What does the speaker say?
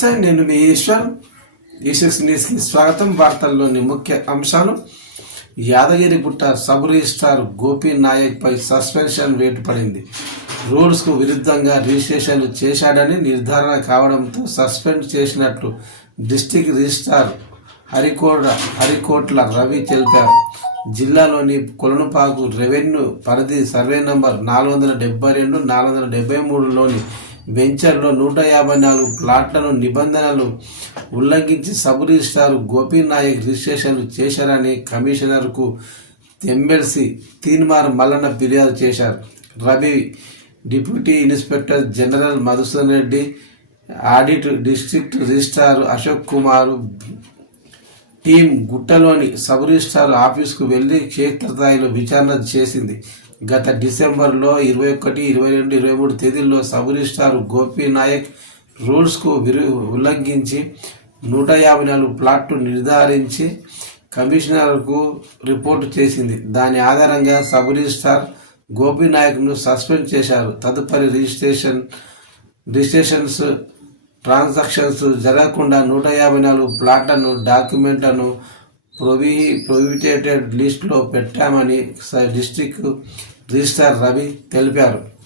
నమస్తే, నేను మీ ఈశ్వర్. ఈ6 న్యూస్కి స్వాగతం. వార్తల్లోని ముఖ్య అంశాలు: యాదగిరిగుట్ట సబ్ రిజిస్ట్రార్ గోపీ నాయక్పై సస్పెన్షన్ వేటు పడింది. రూల్స్కు విరుద్ధంగా రిజిస్ట్రేషన్లు చేశాడని నిర్ధారణ కావడంతో సస్పెండ్ చేసినట్లు డిస్టిక్ రిజిస్ట్రార్ హరికోట్ల రవి తెలిపారు. జిల్లాలోని కొలనుపాకు రెవెన్యూ పరిధి సర్వే నంబర్ 472, 473లోని వెంచర్లో 154 ప్లాట్లను నిబంధనలు ఉల్లంఘించి సబ్ రిజిస్ట్రార్ గోపీనాయక్ రిజిస్ట్రేషన్లు చేశారని కమిషనర్కు ఎమ్మెల్సీ తీన్మార్ మల్లన్న ఫిర్యాదు చేశారు. Ravi, deputy inspector general Madhusudan Reddy, audit district registrar Ashok Kumar team గుట్టలోని సబ్ రిజిస్ట్రార్ ఆఫీసుకు వెళ్లి క్షేత్రస్థాయిలో విచారణ చేసింది. గత డిసెంబర్లో 21, 22, 23 తేదీల్లో సబ్ రిజిస్ట్రార్ గోపీ నాయక్ రూల్స్కు ఉల్లంఘించి 154 ప్లాట్లు నిర్ధారించి కమిషనర్కు రిపోర్టు చేసింది. దాని ఆధారంగా సబ్ రిజిస్ట్రార్ గోపీ నాయక్ను సస్పెండ్ చేశారు. తదుపరి రిజిస్ట్రేషన్స్ ట్రాన్సాక్షన్స్ జరగకుండా 154 ప్లాట్లను, డాక్యుమెంట్లను ప్రొహిబిటెడ్ లిస్టులో పెట్టామని డిస్ట్రిక్ట్ రిజిస్ట్రార్ రవి తెలిపారు.